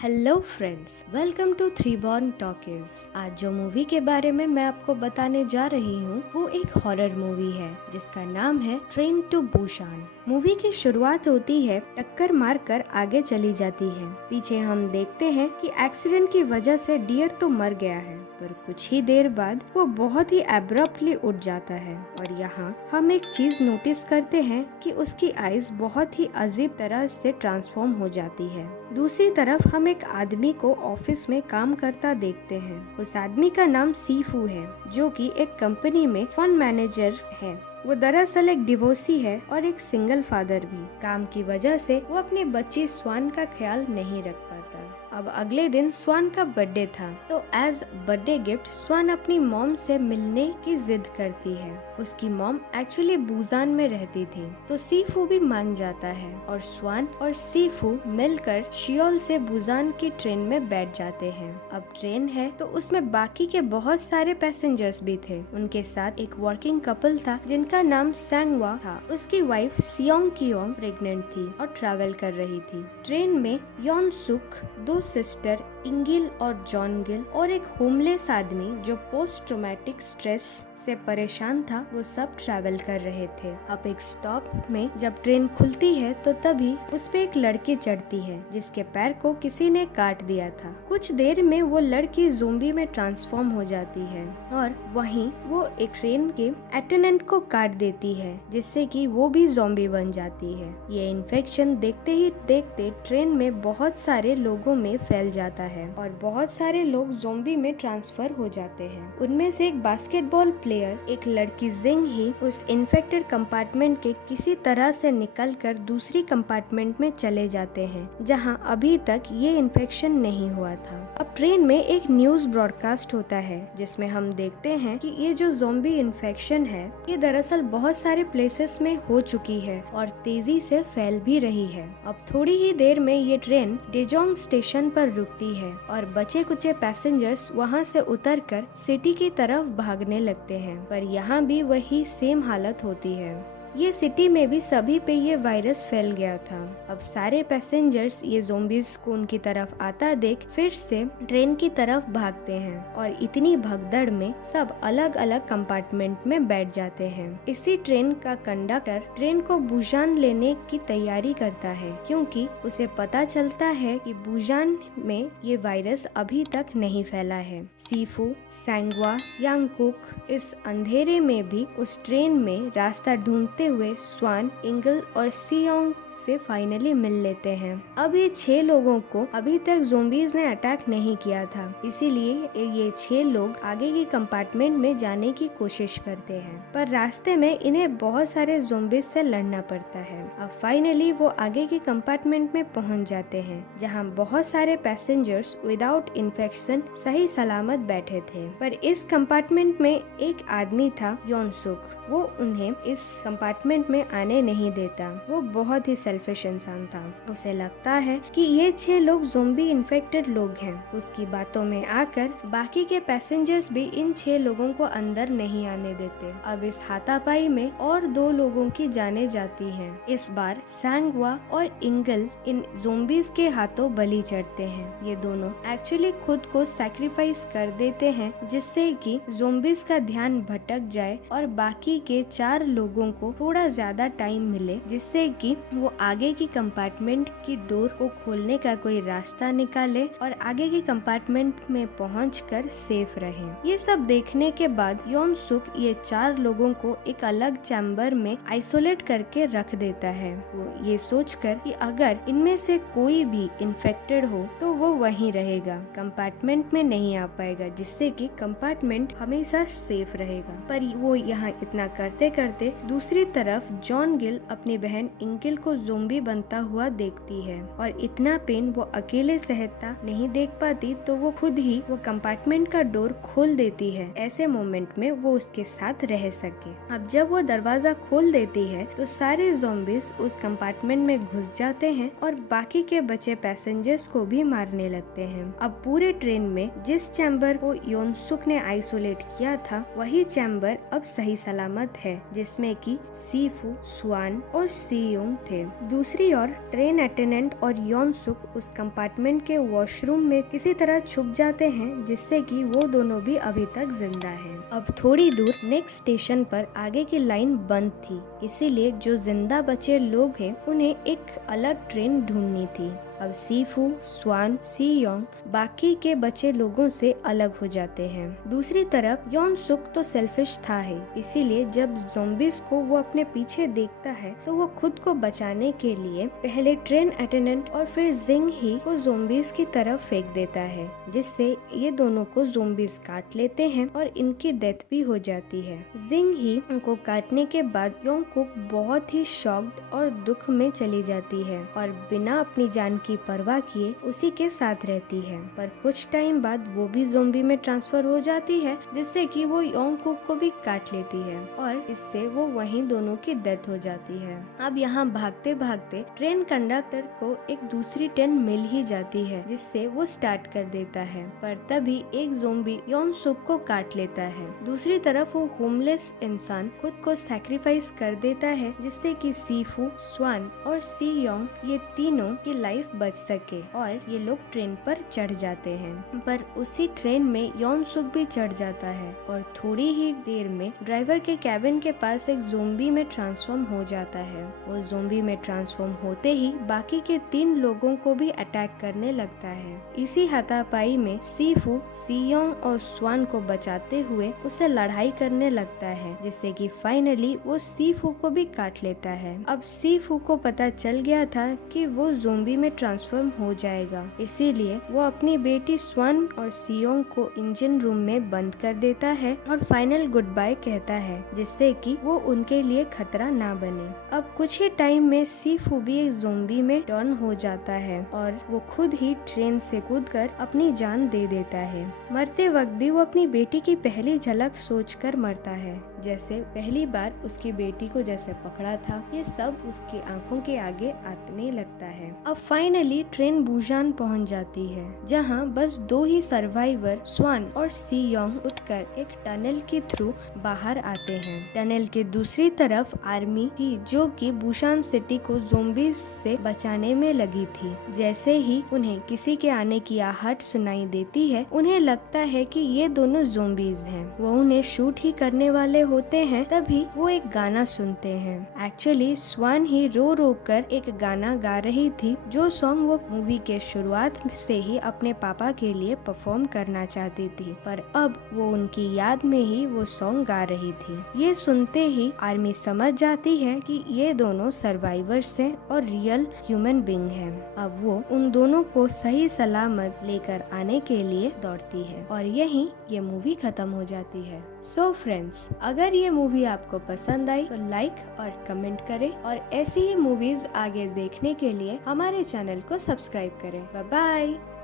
Hello friends, welcome to three born talkies. आज जो movie के बारे में मैं आपको बताने जा रही हूँ वो एक हॉरर मूवी है जिसका नाम है ट्रेन टू बुसान। मूवी की शुरुआत होती है टक्कर मारकर आगे चली जाती है। पीछे हम देखते हैं कि एक्सीडेंट की वजह से डियर तो मर गया है, पर कुछ ही देर बाद वो बहुत ही एब्रप्टली उठ जाता है। और यहाँ हम एक चीज नोटिस करते हैं कि उसकी आईज बहुत ही अजीब तरह से ट्रांसफॉर्म हो जाती है। दूसरी तरफ हम एक आदमी को ऑफिस में काम करता देखते हैं। उस आदमी का नाम सीफू है, जो कि एक कंपनी में फंड मैनेजर है। वो दरअसल एक डिवोर्सी है और एक सिंगल फादर भी। काम की वजह से वो अपनी बच्ची स्वान का ख्याल नहीं रख पाता। अब अगले दिन स्वान का बर्थडे था, तो एज बर्थडे गिफ्ट स्वान अपनी मॉम से मिलने की जिद करती है। उसकी मॉम एक्चुअली बुसान में रहती थी, तो सीफू भी मान जाता है और स्वान और सीफू मिलकर शियोल से बुसान की ट्रेन में बैठ जाते हैं। अब ट्रेन है तो उसमें बाकी के बहुत सारे पैसेंजर्स भी थे। उनके साथ एक वर्किंग कपल था जिनका नाम सैंगवा था। उसकी वाइफ सियोंग कियोंग प्रेग्नेंट थी और ट्रैवल कर रही थी। ट्रेन में योन सुक, दो सिस्टर इंगिल और जॉन गिल और एक होमलेस आदमी जो पोस्ट ट्रोमेटिक स्ट्रेस से परेशान था, वो सब ट्रैवल कर रहे थे। अब एक स्टॉप में जब ट्रेन खुलती है तो तभी उस पे एक लड़की चढ़ती है जिसके पैर को किसी ने काट दिया था। कुछ देर में वो लड़की ज़ोंबी में ट्रांसफॉर्म हो जाती है और वहीं वो एक ट्रेन के अटेंडेंट को काट देती है, जिससे कि वो भी ज़ोंबी बन जाती है। ये इन्फेक्शन देखते ही देखते ट्रेन में बहुत सारे लोगों में फैल जाता है और बहुत सारे लोग ज़ोंबी में ट्रांसफर हो जाते हैं। उनमें से एक बास्केटबॉल प्लेयर, एक लड़की जिंग ही उस इन्फेक्टेड कंपार्टमेंट के किसी तरह से निकलकर दूसरी कंपार्टमेंट में चले जाते हैं, जहां अभी तक ये इन्फेक्शन नहीं हुआ था। अब ट्रेन में एक न्यूज ब्रॉडकास्ट होता है जिसमें हम देखते हैं कि ये जो ज़ोंबी इन्फेक्शन है ये दरअसल बहुत सारे प्लेसेस में हो चुकी है और तेजी से फैल भी रही है। अब थोड़ी ही देर में ये ट्रेन डेजोंग स्टेशन पर रुकती है और बचे कुचे पैसेंजर्स वहां से उतरकर सिटी की तरफ भागने लगते हैं, पर यहाँ भी वही सेम हालत होती है। ये सिटी में भी सभी पे ये वायरस फैल गया था। अब सारे पैसेंजर्स ये ज़ोंबीज को उनकी तरफ आता देख फिर से ट्रेन की तरफ भागते हैं और इतनी भगदड़ में सब अलग अलग कंपार्टमेंट में बैठ जाते हैं। इसी ट्रेन का कंडक्टर ट्रेन को बुसान लेने की तैयारी करता है, क्योंकि उसे पता चलता है कि बुसान में ये वायरस अभी तक नहीं फैला है। सीफू, सैंगवा, यांगकुक इस अंधेरे में भी उस ट्रेन में रास्ता ढूंढते हुए स्वान, इंगल और सियोंग से फाइनली मिल लेते हैं। अब ये 6 लोगों को अभी तक ज़ोंबीज ने अटैक नहीं किया था, इसीलिए ये 6 लोग आगे की कंपार्टमेंट में जाने की कोशिश करते हैं, पर रास्ते में इन्हें बहुत सारे ज़ोंबीज से लड़ना पड़ता है। अब फाइनली वो आगे की कंपार्टमेंट में पहुंच जाते हैं, जहां बहुत सारे पैसेंजर्स विदाउट इन्फेक्शन सही सलामत बैठे थे। पर इस कंपार्टमेंट में एक आदमी था, योनसुक। वो उन्हें इस कंपार्टमेंट में आने नहीं देता। वो बहुत ही सेल्फिश इंसान था। उसे लगता है कि ये 6 लोग ज़ोंबी इन्फेक्टेड लोग हैं। उसकी बातों में आकर बाकी के पैसेंजर्स भी इन 6 लोगों को अंदर नहीं आने देते। अब इस हाथापाई में और 2 लोगों की जाने जाती हैं। इस बार सैंगवा और इंगल इन ज़ोंबीज के हाथों बलि चढ़ते हैं। ये दोनों एक्चुअली खुद को सैक्रिफाइस कर देते हैं, जिससे कि ज़ोंबीज का ध्यान भटक जाए और बाकी के 4 लोगों को थोड़ा ज्यादा टाइम मिले, जिससे कि वो आगे की कंपार्टमेंट की डोर को खोलने का कोई रास्ता निकाले और आगे की कंपार्टमेंट में पहुंचकर सेफ रहे। ये सब देखने के बाद योन सुक ये 4 लोगों को एक अलग चैम्बर में आइसोलेट करके रख देता है। वो ये सोचकर कि अगर इनमें से कोई भी इन्फेक्टेड हो तो वो वहीं रहेगा, कंपार्टमेंट में नहीं आ पाएगा, जिससे कि कंपार्टमेंट हमेशा सेफ रहेगा। पर वो यहाँ इतना करते करते दूसरी तरफ जॉन गिल अपनी बहन इंकिल को ज़ोंबी बनता हुआ देखती है और इतना पेन वो अकेले सहता नहीं देख पाती, तो वो खुद ही वो कंपार्टमेंट का डोर खोल देती है, ऐसे मोमेंट में वो उसके साथ रह सके। अब जब वो दरवाजा खोल देती है तो सारे ज़ोंबीज उस कंपार्टमेंट में घुस जाते हैं और बाकी के बचे पैसेंजर्स को भी मारने लगते हैं। अब पूरे ट्रेन में जिस चैम्बर को योनसुक ने आइसोलेट किया था, वही चैम्बर अब सही सलामत है, जिसमें कि सीफू, स्वान और सीयोंग थे। दूसरी ओर ट्रेन अटेंडेंट और योन सुक उस कंपार्टमेंट के वॉशरूम में किसी तरह छुप जाते हैं, जिससे कि वो दोनों भी अभी तक जिंदा हैं। अब थोड़ी दूर नेक्स्ट स्टेशन पर आगे की लाइन बंद थी, इसीलिए जो जिंदा बचे लोग हैं उन्हें एक अलग ट्रेन ढूंढनी थी। अब सीफू, स्वान, सीयोंग बाकी के बचे लोगों से अलग हो जाते हैं। दूसरी तरफ योन सुक तो सेल्फिश था ही, इसीलिए जब ज़ॉम्बीज को वो अपने पीछे देखता है तो वो खुद को बचाने के लिए पहले ट्रेन अटेंडेंट और फिर जिंग ही को ज़ॉम्बीज की तरफ फेंक देता है, जिससे ये दोनों को ज़ॉम्बीज काट लेते हैं और इनकी डेथ भी हो जाती है। जिंग ही उनको काटने के बाद योंग कुक बहुत ही शॉक्ड और दुख में चली जाती है और बिना अपनी जान की परवाह किए उसी के साथ रहती है। पर कुछ टाइम बाद वो भी ज़ॉम्बी में ट्रांसफर हो जाती है, जिससे कि वो योंग कुक को भी काट लेती है और इससे वो वहीं दोनों की डेथ हो जाती है। अब यहाँ भागते भागते ट्रेन कंडक्टर को एक दूसरी ट्रेन मिल ही जाती है, जिससे वो स्टार्ट कर देता है। पर तभी एक ज़ॉम्बी योन सुक को काट लेता है। दूसरी तरफ वो होमलेस इंसान खुद को सैक्रिफाइस कर देता है, जिससे कि सीफू, स्वान और सीयोंग ये तीनों की लाइफ बच सके और ये लोग ट्रेन पर चढ़ जाते हैं। पर उसी ट्रेन में योन सुक भी चढ़ जाता है और थोड़ी ही देर में ड्राइवर के कैबिन के पास एक ज़ॉम्बी में ट्रांसफॉर्म हो जाता है। वो ज़ॉम्बी में ट्रांसफॉर्म होते ही बाकी के 3 लोगों को भी अटैक करने लगता है। इसी हाथापाई में सीफू, सीयोंग और स्वान को बचाते हुए उसे लड़ाई करने लगता है, जिससे कि फाइनली वो सीफू को भी काट लेता है। अब सीफू को पता चल गया था कि वो ज़ॉम्बी में ट्रांसफॉर्म हो जाएगा, इसीलिए वो अपनी बेटी स्वान और सीयोंग को इंजन रूम में बंद कर देता है और फाइनल गुड बाय कहता है, जिससे कि वो उनके लिए खतरा ना बने। अब कुछ ही टाइम में सीफू भी एक ज़ॉम्बी में टर्न हो जाता है और वो खुद ही ट्रेन से कूदकर अपनी जान दे देता है। मरते वक्त भी वो अपनी बेटी की पहली झलक सोचकर मरता है, जैसे पहली बार उसकी बेटी को जैसे पकड़ा था, ये सब उसकी आंखों के आगे आने लगता है। अब फाइनली ट्रेन बुशान पहुंच जाती है, जहां बस 2 ही सर्वाइवर स्वान और सीयोंग उठकर एक टनल के थ्रू बाहर आते हैं। टनल के दूसरी तरफ आर्मी थी, जो कि बुशान सिटी को ज़ॉम्बीज से बचाने में लगी थी। जैसे ही उन्हें किसी के आने की आहट सुनाई देती है, उन्हें लगता है कि ये दोनों ज़ॉम्बीज हैं। वो उन्हें शूट ही करने वाले होते हैं, तभी वो एक गाना सुनते हैं। एक्चुअली स्वान ही रो रो कर एक गाना गा रही थी, जो सॉन्ग वो मूवी के शुरुआत से ही अपने पापा के लिए परफॉर्म करना चाहती थी, पर अब वो उनकी याद में ही वो सॉन्ग गा रही थी। ये सुनते ही आर्मी समझ जाती है कि ये दोनों सर्वाइवर्स हैं और रियल ह्यूमन बीइंग हैं। अब वो उन दोनों को सही सलामत लेकर आने के लिए दौड़ती है और यहीं ये मूवी खत्म हो जाती है। सो फ्रेंड्स, अगर ये मूवी आपको पसंद आई तो लाइक और कमेंट करें और ऐसी ही मूवीज आगे देखने के लिए हमारे चैनल को सब्सक्राइब करें। Bye bye.